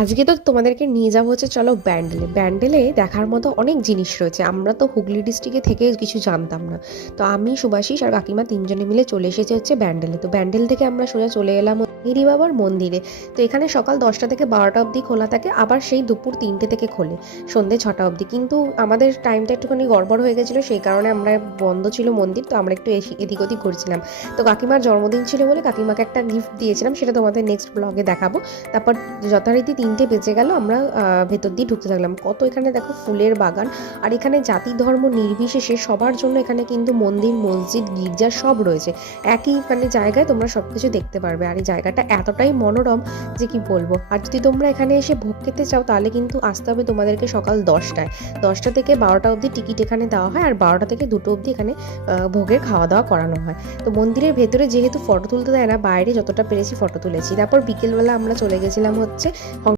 আজকে তো তোমাদেরকে নিয়ে যাবো হচ্ছে, চলো ব্যান্ডেলে। ব্যান্ডেলে দেখার মতো অনেক জিনিস রয়েছে, আমরা তো হুগলি ডিস্ট্রিক্টে থেকে কিছু জানতাম না। তো আমি, সুভাষিস আর কাকিমা তিনজনে মিলে চলে এসেছে হচ্ছে ব্যান্ডেলে। তো ব্যান্ডেল থেকে আমরা সোজা চলে এলাম মেরি বাবার মন্দিরে। তো এখানে সকাল 10টা থেকে 12টা অবধি খোলা থাকে, আবার সেই দুপুর 3টে থেকে খোলে সন্ধ্যে 6টা অবধি। কিন্তু আমাদের টাইমটা একটুখানি গড়বড় হয়ে গেছিলো, সেই কারণে আমরা, বন্ধ ছিল মন্দির, তো আমরা একটু এদিক ওদিক ঘুরছিলাম। তো কাকিমার জন্মদিন ছিল বলে কাকিমাকে একটা গিফট দিয়েছিলাম, সেটা তোমাদের নেক্সট ব্লগে দেখাবো। তারপর যথারীতি 3টে বেজে গেল, আমরা ভেতর দিয়ে ঢুকতে থাকলাম। কত এখানে দেখো ফুলের বাগান, আর এখানে জাতি ধর্ম নির্বিশেষে সবার জন্য এখানে কিন্তু মন্দির, মসজিদ, গির্জা সব রয়েছে একই মানে জায়গায়, তোমরা সব কিছু দেখতে পারবে। আর এই জায়গাটা এতটাই মনোরম যে কি বলবো। আর যদি তোমরা এখানে এসে ভোগ খেতে চাও তাহলে কিন্তু আসতে হবে তোমাদেরকে সকাল 10টায়। 10টা থেকে 12টা অবধি টিকিট এখানে দেওয়া হয়, আর 12টা থেকে 2টো অবধি এখানে ভোগের খাওয়া দাওয়া করানো হয়। তো মন্দিরের ভেতরে যেহেতু ফটো তুলতে দেয় না, বাইরে যতটা পেরেছি ফটো তুলেছি। তারপর বিকেলবেলা আমরা চলে গেছিলাম হচ্ছে